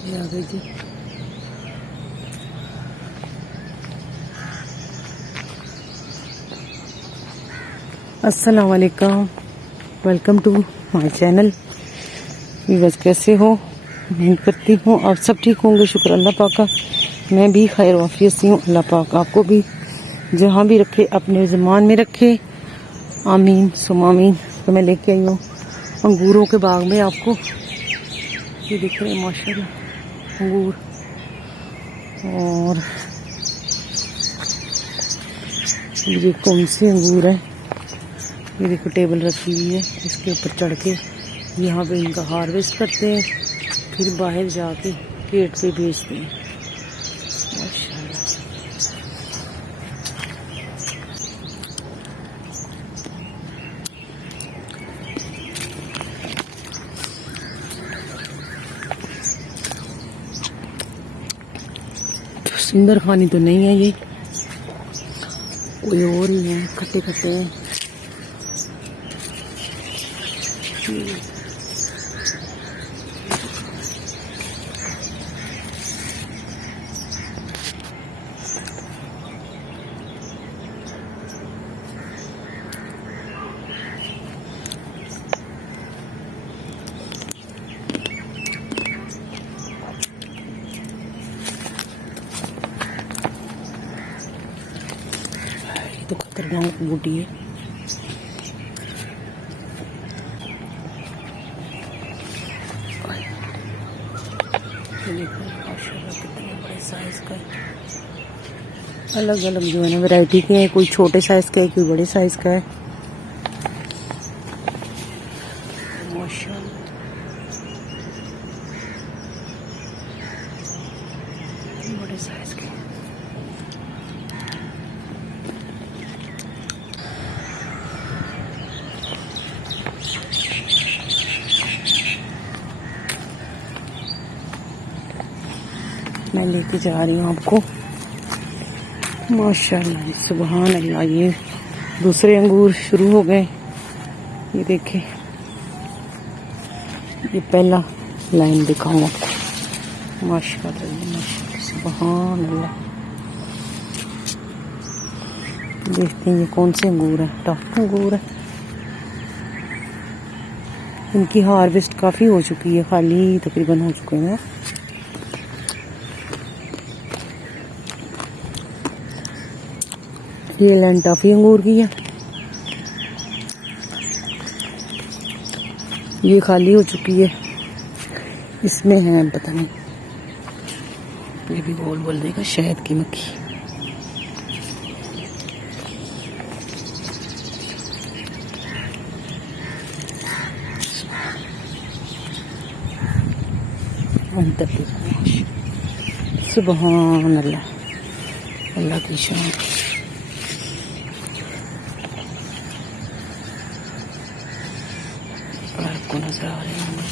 ये आ गई जी। अस्सलाम वालेकुम, वेलकम टू माय चैनल। बस कैसे हो? उम्मीद करती हूँ आप सब ठीक होंगे। शुक्र अल्लाह पाक का, मैं भी खैर वाफियत से हूँ। अल्लाह पाक आपको भी जहाँ भी रखे अपने ज़मान में रखे, आमीन सुम आमीन। तो मैं लेके आई हूँ अंगूरों के बाग में। आपको ये दिख रहे हैं माशाल्लाह अंगूर, और ये कौन से अंगूर है? ये देखो टेबल रखी हुई है, इसके ऊपर चढ़ के यहाँ पे इनका हार्वेस्ट करते हैं, फिर बाहर जाके गेट पे बेचते हैं। माशाल्लाह तो सुंदर खानी तो नहीं है ये, कोई और ही है, खट्टे खट्टे हैं। तो खतरनाक बूटी है। ये देखो माशाल्लाह कितने बड़े साइज का है। अलग अलग जो है ना वैरायटी के हैं, कोई छोटे साइज का है, कोई बड़े साइज का है। माशाल्लाह बड़े साइज के। मैं लेके जा रही हूँ आपको। माशाल्लाह सुभान अल्लाह, ये दूसरे अंगूर शुरू हो गए। ये देखे, ये पहला लाइन दिखाऊँ आपको। माशाल्लाह माशाल्लाह सुभान अल्लाह। देखते हैं ये कौन से अंगूर है। टॉप अंगूर है। इनकी हार्वेस्ट काफ़ी हो चुकी है, खाली तकरीबन हो चुके हैं। ये लाइन टॉफी अंगूर की है, ये खाली हो चुकी है। इसमें है पता नहीं, ये भी बोल देगा शहद की मक्खी। सुभान अल्लाह, अल्लाह की शान। आपको नजर आ रहे होंगे।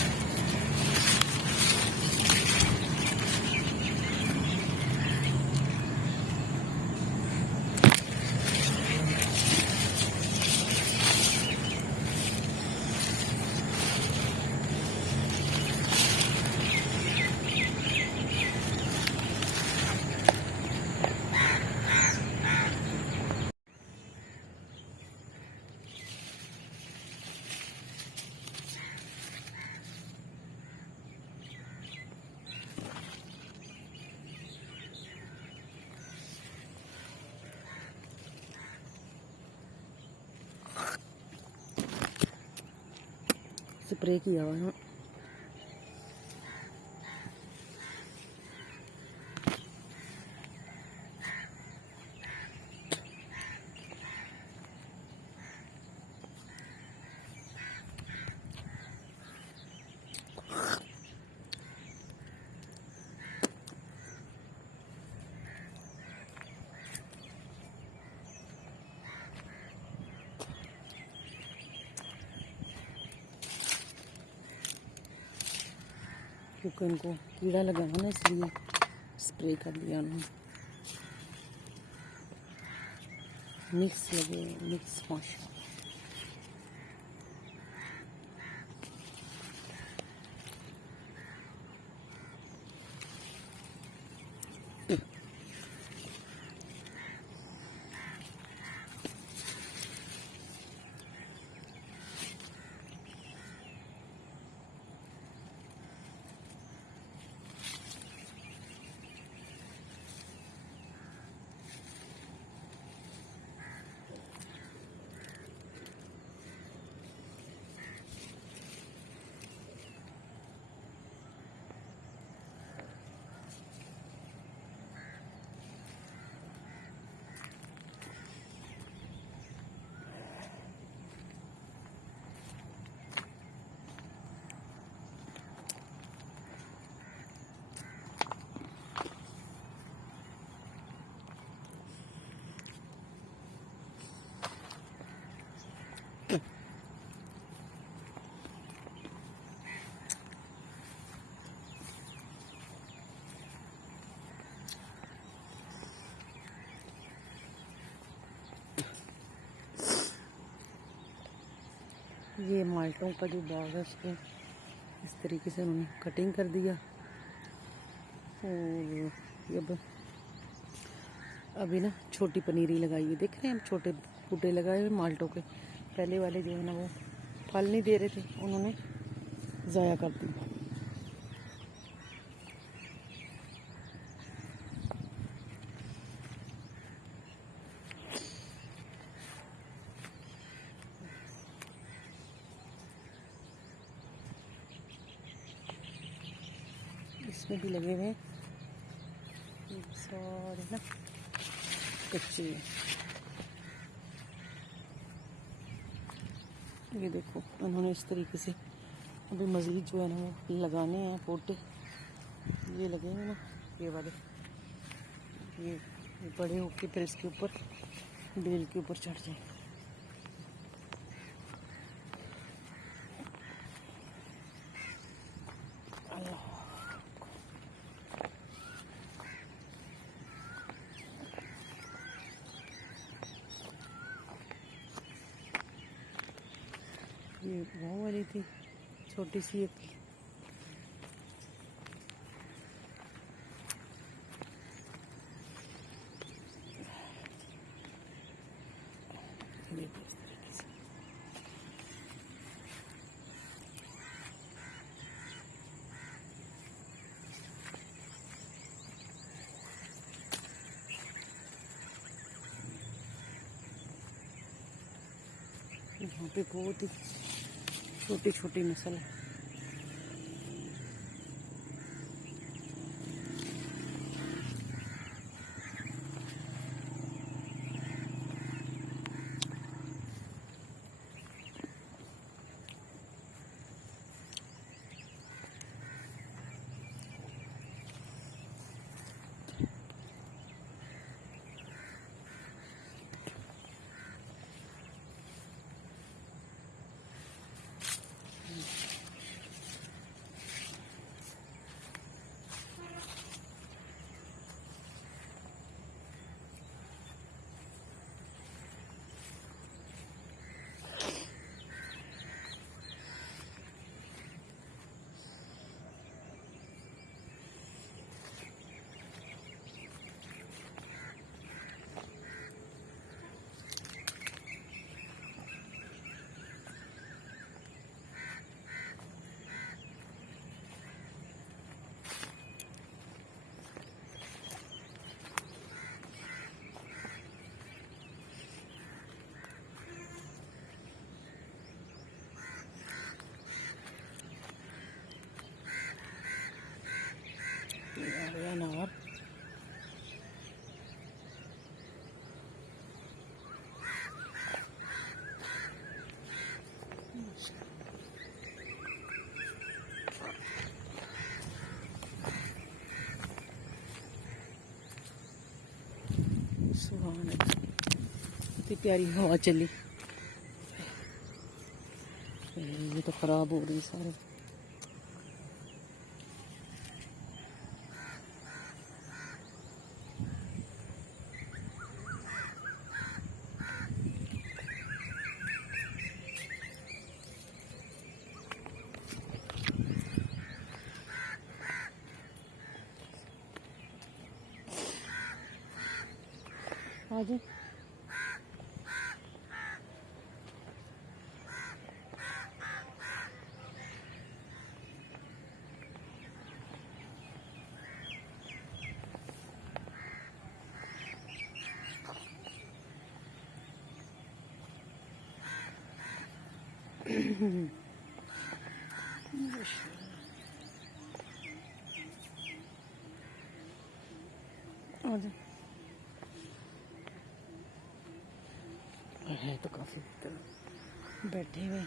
स्प्रे किया हुआ है। क्योंकि उनको कीड़ा लगा है ना, इसलिए स्प्रे कर दिया उन्होंने। मिक्स लगे, मिक्स माशाल्लाह। ये माल्टों का जो बाग है उसको इस तरीके से उन्होंने कटिंग कर दिया। और अब अभी ना छोटी पनीरी लगाई है, देख रहे हैं हम, छोटे बूटे लगाए हुए माल्टों के। पहले वाले जो है ना वो फल नहीं दे रहे थे, उन्होंने ज़ाया कर दिया। इसमें भी लगे हुए हैं सारे ना कच्चे। ये देखो उन्होंने इस तरीके से अभी मज़ीद जो है ना वो लगाने हैं पोटे। ये लगेंगे ना ये वाले, ये बड़े होके फिर इसके ऊपर बेल के ऊपर चढ़ जाए। ये वो वाली थी छोटी सी एक, देखो इस तरीके से। यहाँ पे बहुत ही छोटी छोटी नस्ल है। अनार सुहाना, इतनी प्यारी हवा चली। ये तो खराब हो रही सारे। आज है तो काफी बैठे हुए।